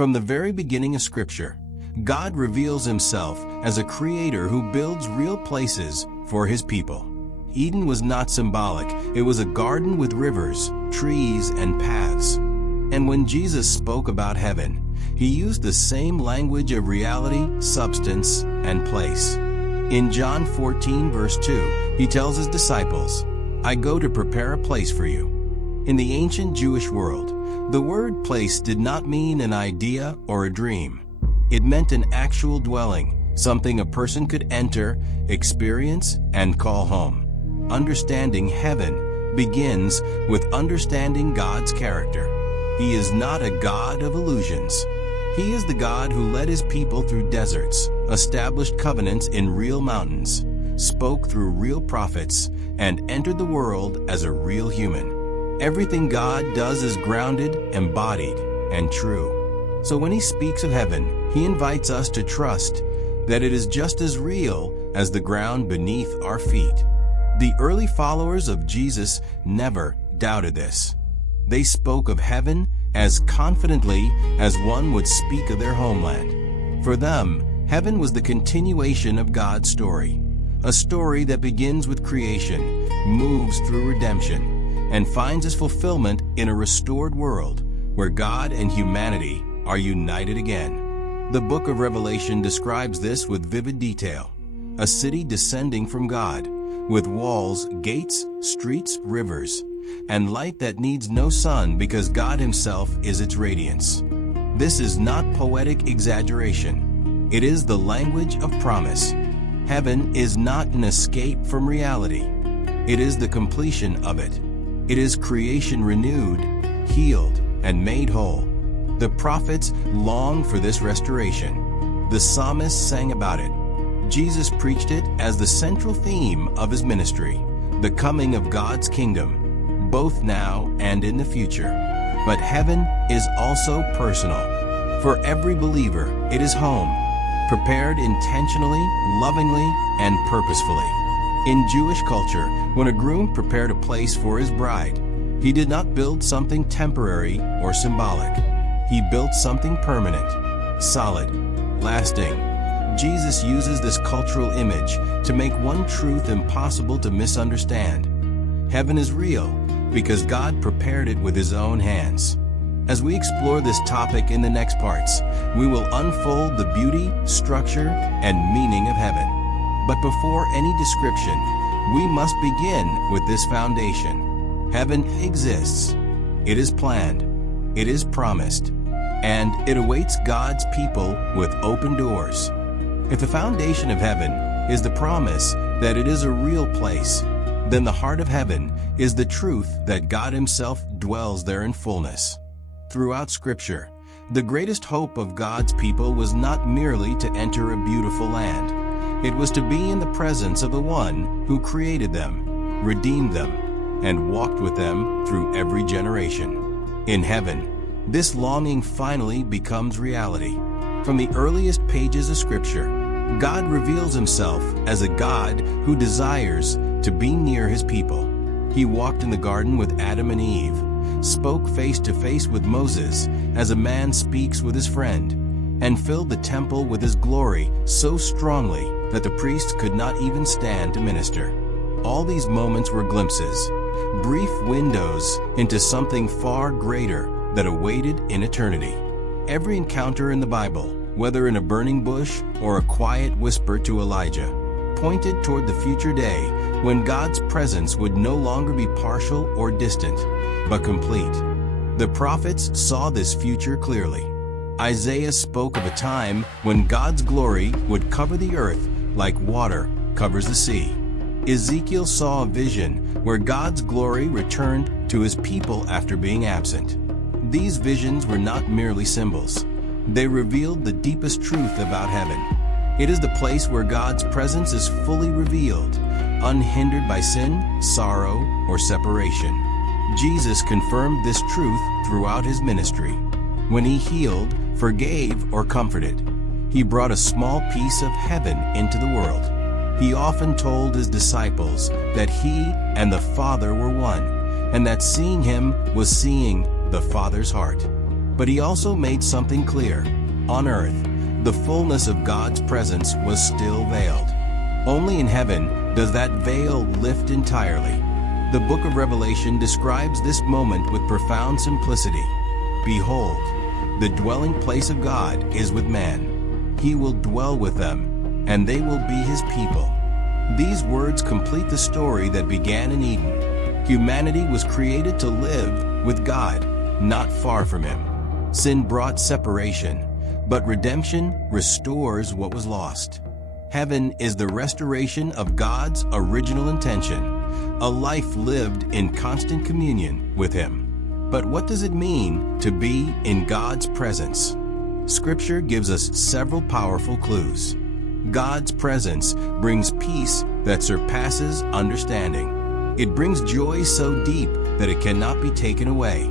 From the very beginning of Scripture, God reveals himself as a creator who builds real places for his people. Eden was not symbolic. It was a garden with rivers, trees, and paths. And when Jesus spoke about heaven, he used the same language of reality, substance, and place. In John 14, verse 2, he tells his disciples, "I go to prepare a place for you." In the ancient Jewish world, the word place did not mean an idea or a dream. It meant an actual dwelling, something a person could enter, experience, and call home. Understanding heaven begins with understanding God's character. He is not a God of illusions. He is the God who led his people through deserts, established covenants in real mountains, spoke through real prophets, and entered the world as a real human. Everything God does is grounded, embodied, and true. So when he speaks of heaven, he invites us to trust that it is just as real as the ground beneath our feet. The early followers of Jesus never doubted this. They spoke of heaven as confidently as one would speak of their homeland. For them, heaven was the continuation of God's story, a story that begins with creation, moves through redemption, and finds its fulfillment in a restored world where God and humanity are united again. The book of Revelation describes this with vivid detail. A city descending from God, with walls, gates, streets, rivers, and light that needs no sun because God himself is its radiance. This is not poetic exaggeration. It is the language of promise. Heaven is not an escape from reality. It is the completion of it. It is creation renewed, healed, and made whole. The prophets longed for this restoration. The psalmist sang about it. Jesus preached it as the central theme of his ministry, the coming of God's kingdom, both now and in the future. But heaven is also personal. For every believer, it is home, prepared intentionally, lovingly, and purposefully. In Jewish culture, when a groom prepared a place for his bride, he did not build something temporary or symbolic. He built something permanent, solid, lasting. Jesus uses this cultural image to make one truth impossible to misunderstand. Heaven is real because God prepared it with his own hands. As we explore this topic in the next parts, we will unfold the beauty, structure, and meaning of heaven. But before any description, we must begin with this foundation. Heaven exists. It is planned. It is promised. And it awaits God's people with open doors. If the foundation of heaven is the promise that it is a real place, then the heart of heaven is the truth that God himself dwells there in fullness. Throughout Scripture, the greatest hope of God's people was not merely to enter a beautiful land. It was to be in the presence of the one who created them, redeemed them, and walked with them through every generation. In heaven, this longing finally becomes reality. From the earliest pages of Scripture, God reveals himself as a God who desires to be near his people. He walked in the garden with Adam and Eve, spoke face to face with Moses as a man speaks with his friend, and filled the temple with his glory so strongly that the priests could not even stand to minister. All these moments were glimpses, brief windows into something far greater that awaited in eternity. Every encounter in the Bible, whether in a burning bush or a quiet whisper to Elijah, pointed toward the future day when God's presence would no longer be partial or distant, but complete. The prophets saw this future clearly. Isaiah spoke of a time when God's glory would cover the earth like water covers the sea. Ezekiel saw a vision where God's glory returned to his people after being absent. These visions were not merely symbols. They revealed the deepest truth about heaven. It is the place where God's presence is fully revealed, unhindered by sin, sorrow, or separation. Jesus confirmed this truth throughout his ministry. When he healed, forgave, or comforted, he brought a small piece of heaven into the world. He often told his disciples that he and the Father were one, and that seeing him was seeing the Father's heart. But he also made something clear. On earth, the fullness of God's presence was still veiled. Only in heaven does that veil lift entirely. The book of Revelation describes this moment with profound simplicity. Behold, the dwelling place of God is with man. He will dwell with them, and they will be his people. These words complete the story that began in Eden. Humanity was created to live with God, not far from him. Sin brought separation, but redemption restores what was lost. Heaven is the restoration of God's original intention, a life lived in constant communion with him. But what does it mean to be in God's presence? Scripture gives us several powerful clues. God's presence brings peace that surpasses understanding. It brings joy so deep that it cannot be taken away.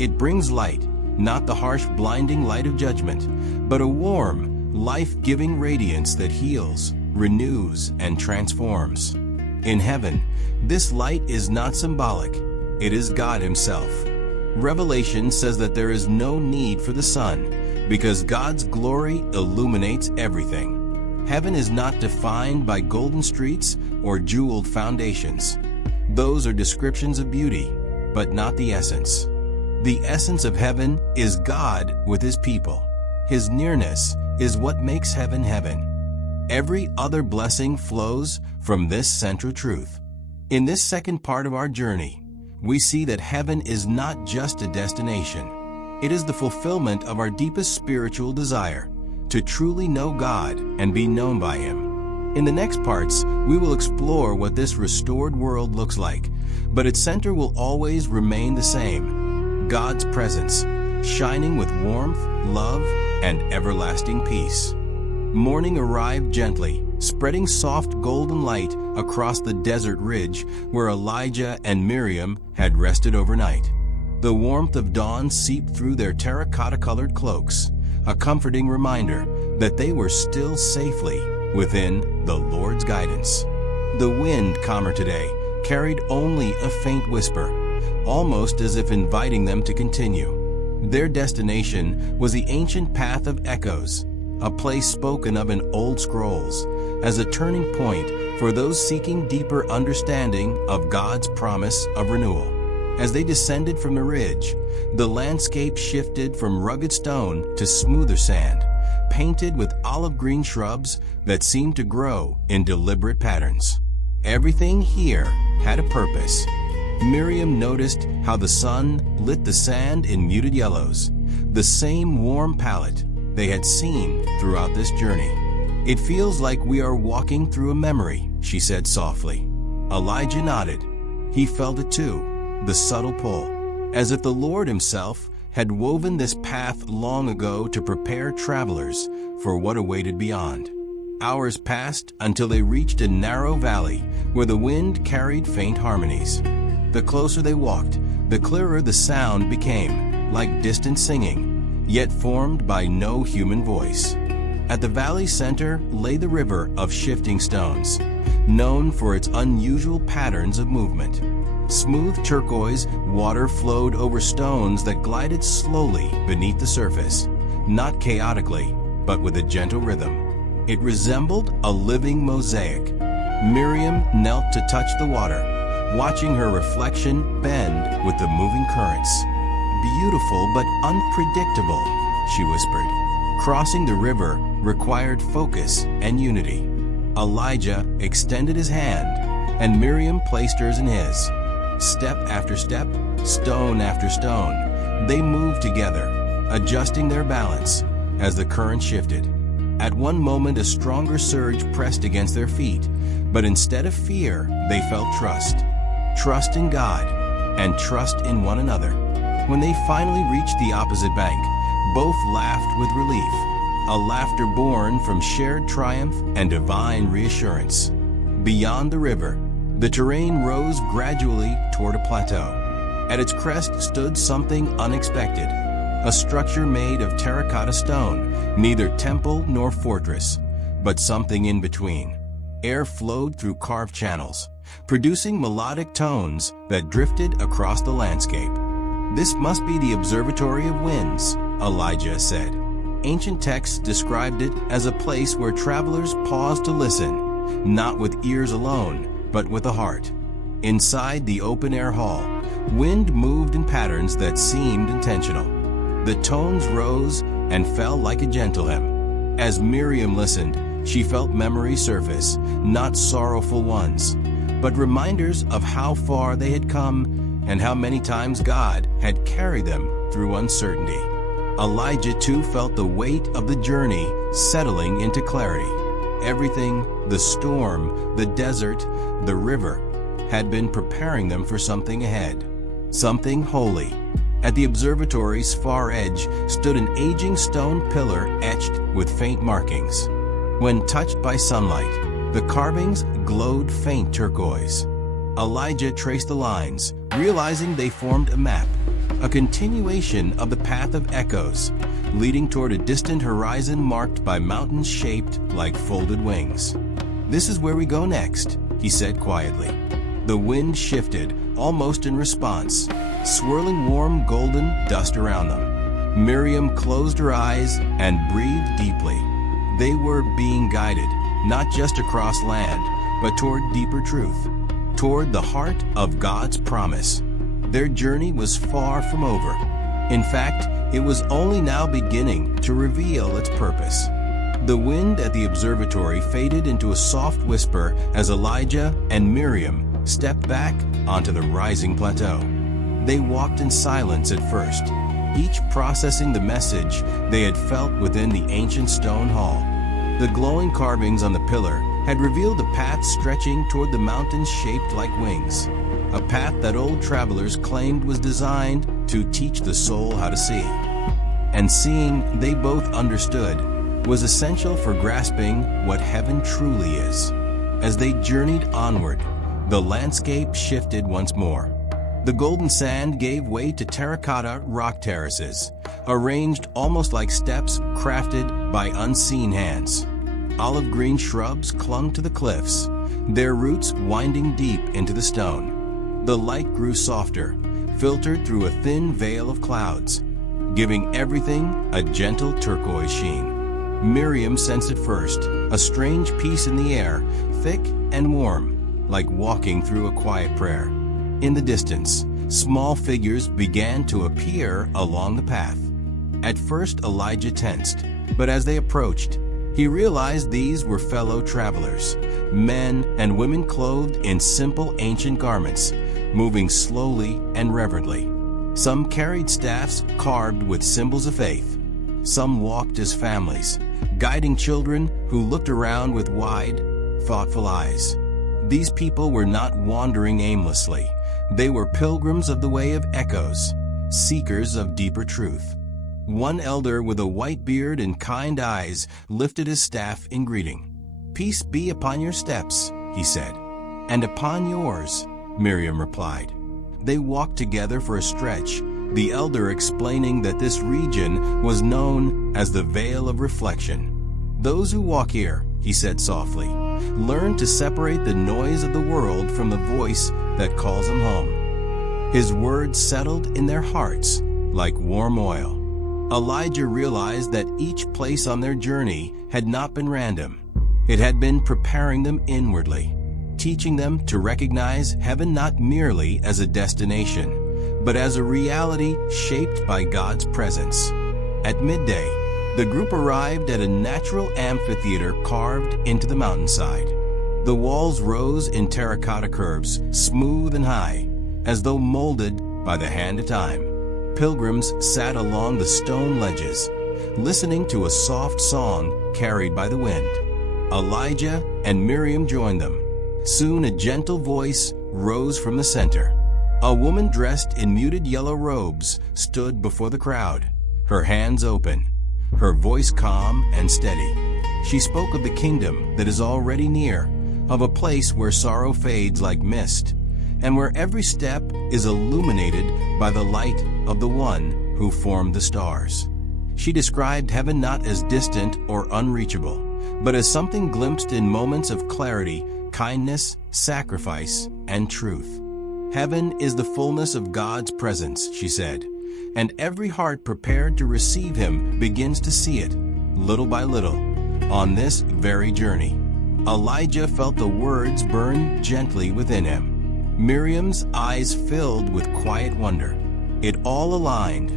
It brings light, not the harsh, blinding light of judgment, but a warm, life-giving radiance that heals, renews, and transforms. In heaven, this light is not symbolic. It is God himself. Revelation says that there is no need for the sun, because God's glory illuminates everything. Heaven is not defined by golden streets or jeweled foundations. Those are descriptions of beauty, but not the essence. The essence of heaven is God with his people. His nearness is what makes heaven heaven. Every other blessing flows from this central truth. In this second part of our journey, we see that heaven is not just a destination. It is the fulfillment of our deepest spiritual desire, to truly know God and be known by him. In the next parts, we will explore what this restored world looks like, but its center will always remain the same: God's presence, shining with warmth, love, and everlasting peace. Morning arrived gently, spreading soft golden light across the desert ridge where Elijah and Miriam had rested overnight. The warmth of dawn seeped through their terracotta-colored cloaks, a comforting reminder that they were still safely within the Lord's guidance. The wind, calmer today, carried only a faint whisper, almost as if inviting them to continue. Their destination was the ancient path of echoes, a place spoken of in old scrolls as a turning point for those seeking deeper understanding of God's promise of renewal. As they descended from the ridge, the landscape shifted from rugged stone to smoother sand, painted with olive green shrubs that seemed to grow in deliberate patterns. Everything here had a purpose. Miriam noticed how the sun lit the sand in muted yellows, the same warm palette they had seen throughout this journey. "It feels like we are walking through a memory," she said softly. Elijah nodded. He felt it too, the subtle pull, as if the Lord himself had woven this path long ago to prepare travelers for what awaited beyond. Hours passed until they reached a narrow valley where the wind carried faint harmonies. The closer they walked, the clearer the sound became, like distant singing, yet formed by no human voice. At the valley's center lay the river of shifting stones, known for its unusual patterns of movement. Smooth turquoise water flowed over stones that glided slowly beneath the surface, not chaotically, but with a gentle rhythm. It resembled a living mosaic. Miriam knelt to touch the water, watching her reflection bend with the moving currents. "Beautiful but unpredictable," she whispered. Crossing the river required focus and unity. Elijah extended his hand, and Miriam placed hers in his. Step after step, stone after stone, they moved together, adjusting their balance as the current shifted. At one moment, a stronger surge pressed against their feet, but instead of fear, they felt trust. Trust in God and trust in one another. When they finally reached the opposite bank, both laughed with relief, a laughter born from shared triumph and divine reassurance. Beyond the river, the terrain rose gradually toward a plateau. At its crest stood something unexpected, a structure made of terracotta stone, neither temple nor fortress, but something in between. Air flowed through carved channels, producing melodic tones that drifted across the landscape. "This must be the observatory of winds," Elijah said. Ancient texts described it as a place where travelers paused to listen, not with ears alone, but with a heart. Inside the open-air hall, wind moved in patterns that seemed intentional. The tones rose and fell like a gentle hymn. As Miriam listened, she felt memories surface, not sorrowful ones, but reminders of how far they had come and how many times God had carried them through uncertainty. Elijah too felt the weight of the journey settling into clarity. Everything, the storm, the desert, the river, had been preparing them for something ahead, something holy. At the observatory's far edge stood an aging stone pillar etched with faint markings. When touched by sunlight, the carvings glowed faint turquoise. Elijah traced the lines, realizing they formed a map, a continuation of the path of echoes, leading toward a distant horizon marked by mountains shaped like folded wings. "This is where we go next," he said quietly. The wind shifted, almost in response, swirling warm golden dust around them. Miriam closed her eyes and breathed deeply. They were being guided, not just across land, but toward deeper truth, toward the heart of God's promise. Their journey was far from over. In fact, it was only now beginning to reveal its purpose. The wind at the observatory faded into a soft whisper as Elijah and Miriam stepped back onto the rising plateau. They walked in silence at first, each processing the message they had felt within the ancient stone hall. The glowing carvings on the pillar had revealed a path stretching toward the mountains shaped like wings, a path that old travelers claimed was designed to teach the soul how to see. And seeing, they both understood, was essential for grasping what heaven truly is. As they journeyed onward, the landscape shifted once more. The golden sand gave way to terracotta rock terraces, arranged almost like steps crafted by unseen hands. Olive green shrubs clung to the cliffs, their roots winding deep into the stone. The light grew softer, filtered through a thin veil of clouds, giving everything a gentle turquoise sheen. Miriam sensed at first a strange peace in the air, thick and warm, like walking through a quiet prayer. In the distance, small figures began to appear along the path. At first, Elijah tensed, but as they approached, he realized these were fellow travelers, men and women clothed in simple ancient garments, moving slowly and reverently. Some carried staffs carved with symbols of faith. Some walked as families, guiding children who looked around with wide, thoughtful eyes. These people were not wandering aimlessly. They were pilgrims of the way of echoes, seekers of deeper truth. One elder with a white beard and kind eyes lifted his staff in greeting. "Peace be upon your steps," he said. "And upon yours," Miriam replied. They walked together for a stretch, the elder explaining that this region was known as the Vale of Reflection. "Those who walk here," he said softly, "learn to separate the noise of the world from the voice that calls them home." His words settled in their hearts like warm oil. Elijah realized that each place on their journey had not been random. It had been preparing them inwardly, teaching them to recognize heaven not merely as a destination, but as a reality shaped by God's presence. At midday, the group arrived at a natural amphitheater carved into the mountainside. The walls rose in terracotta curves, smooth and high, as though molded by the hand of time. Pilgrims sat along the stone ledges, listening to a soft song carried by the wind. Elijah and Miriam joined them. Soon a gentle voice rose from the center. A woman dressed in muted yellow robes stood before the crowd, her hands open, her voice calm and steady. She spoke of the kingdom that is already near, of a place where sorrow fades like mist, and where every step is illuminated by the light of the one who formed the stars. She described heaven not as distant or unreachable, but as something glimpsed in moments of clarity, kindness, sacrifice, and truth. "Heaven is the fullness of God's presence," she said, "and every heart prepared to receive him begins to see it, little by little, on this very journey." Elijah felt the words burn gently within him. Miriam's eyes filled with quiet wonder. It all aligned.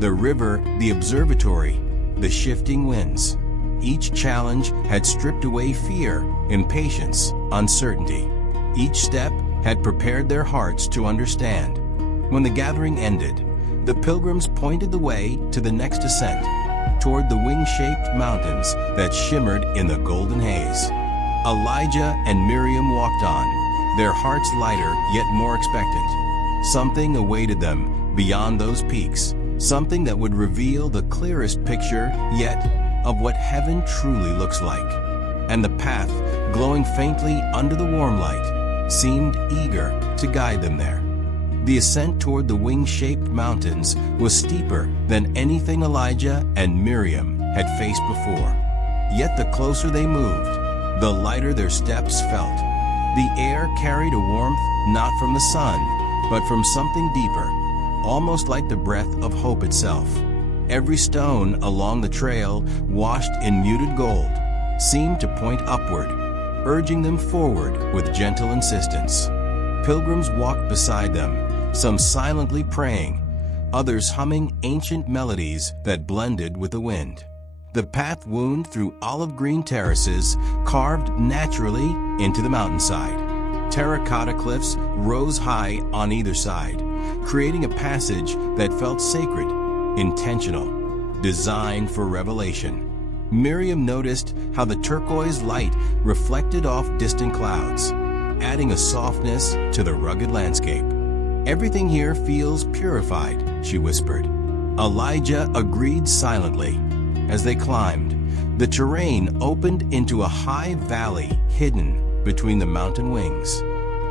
The river, the observatory, the shifting winds. Each challenge had stripped away fear, impatience, uncertainty. Each step had prepared their hearts to understand. When the gathering ended, the pilgrims pointed the way to the next ascent, toward the wing-shaped mountains that shimmered in the golden haze. Elijah and Miriam walked on, their hearts lighter yet more expectant. Something awaited them beyond those peaks, something that would reveal the clearest picture yet of what heaven truly looks like. And the path, glowing faintly under the warm light, seemed eager to guide them there. The ascent toward the wing-shaped mountains was steeper than anything Elijah and Miriam had faced before. Yet the closer they moved, the lighter their steps felt. The air carried a warmth not from the sun, but from something deeper, almost like the breath of hope itself. Every stone along the trail, washed in muted gold, seemed to point upward, urging them forward with gentle insistence. Pilgrims walked beside them, some silently praying, others humming ancient melodies that blended with the wind. The path wound through olive-green terraces carved naturally into the mountainside. Terracotta cliffs rose high on either side, creating a passage that felt sacred, intentional, designed for revelation. Miriam noticed how the turquoise light reflected off distant clouds, adding a softness to the rugged landscape. "Everything here feels purified," she whispered. Elijah agreed silently. As they climbed, the terrain opened into a high valley hidden between the mountain wings.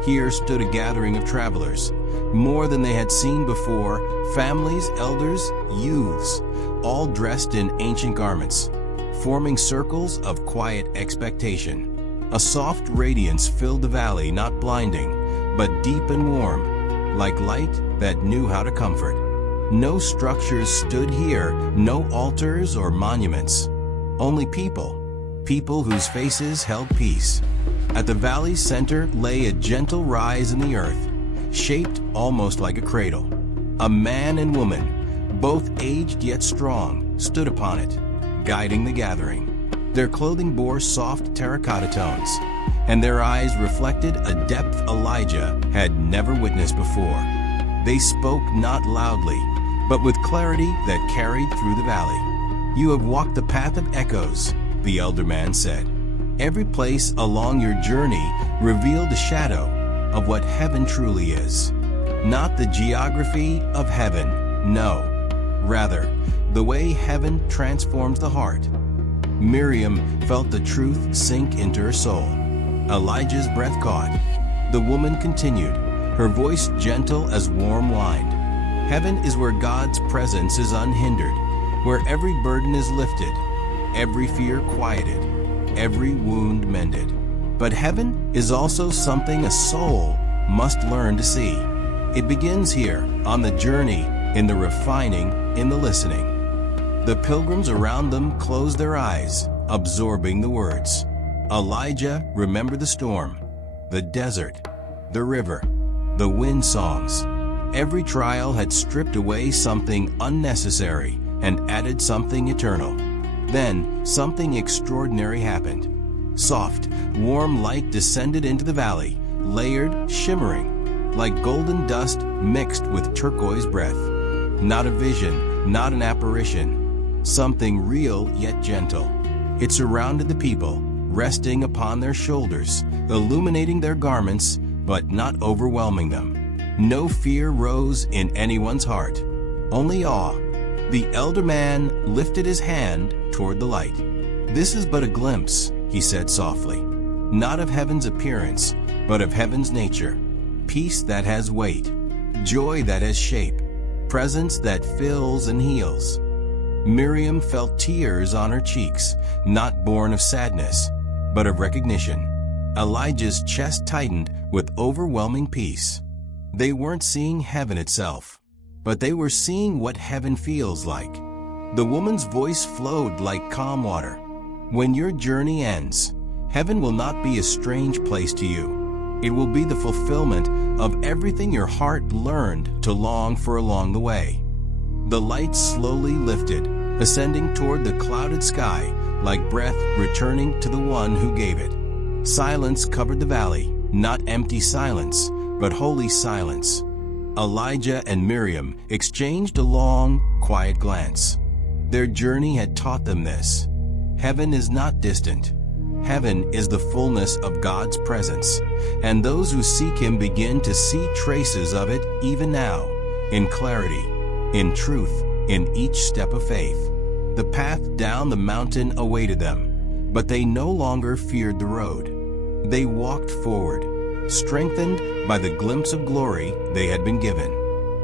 Here stood a gathering of travelers, more than they had seen before, families, elders, youths, all dressed in ancient garments, forming circles of quiet expectation. A soft radiance filled the valley, not blinding, but deep and warm, like light that knew how to comfort. No structures stood here, no altars or monuments. Only people whose faces held peace. At the valley's center lay a gentle rise in the earth, shaped almost like a cradle. A man and woman, both aged yet strong, stood upon it, guiding the gathering. Their clothing bore soft terracotta tones, and their eyes reflected a depth Elijah had never witnessed before. They spoke not loudly, but with clarity that carried through the valley. "You have walked the path of echoes," the elder man said. "Every place along your journey revealed a shadow of what heaven truly is. Not the geography of heaven, no. Rather, the way heaven transforms the heart." Miriam felt the truth sink into her soul. Elijah's breath caught. The woman continued, her voice gentle as warm wine. "Heaven is where God's presence is unhindered, where every burden is lifted, every fear quieted, every wound mended. But heaven is also something a soul must learn to see. It begins here, on the journey, in the refining, in the listening." The pilgrims around them closed their eyes, absorbing the words. Elijah remembered the storm, the desert, the river, the wind songs. Every trial had stripped away something unnecessary and added something eternal. Then something extraordinary happened. Soft, warm light descended into the valley, layered, shimmering, like golden dust mixed with turquoise breath. Not a vision, not an apparition. Something real yet gentle. It surrounded the people, resting upon their shoulders, illuminating their garments, but not overwhelming them. No fear rose in anyone's heart, only awe. The elder man lifted his hand toward the light. "This is but a glimpse," he said softly, "not of heaven's appearance, but of heaven's nature. Peace that has weight, joy that has shape, presence that fills and heals." Miriam felt tears on her cheeks, not born of sadness, but of recognition. Elijah's chest tightened with overwhelming peace. They weren't seeing heaven itself, but they were seeing what heaven feels like. The woman's voice flowed like calm water. When your journey ends, heaven will not be a strange place to you. It will be the fulfillment of everything your heart learned to long for along the way. The light slowly lifted, ascending toward the clouded sky, like breath returning to the one who gave it. Silence covered the valley, not empty silence, but holy silence. Elijah and Miriam exchanged a long, quiet glance. Their journey had taught them this. Heaven is not distant. Heaven is the fullness of God's presence, and those who seek Him begin to see traces of it even now, in clarity, in truth, in each step of faith. The path down the mountain awaited them, but they no longer feared the road. They walked forward, strengthened by the glimpse of glory they had been given.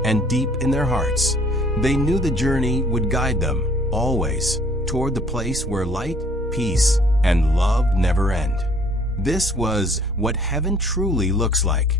And deep in their hearts, they knew the journey would guide them, always, toward the place where light, peace, and love never end. This was what heaven truly looks like.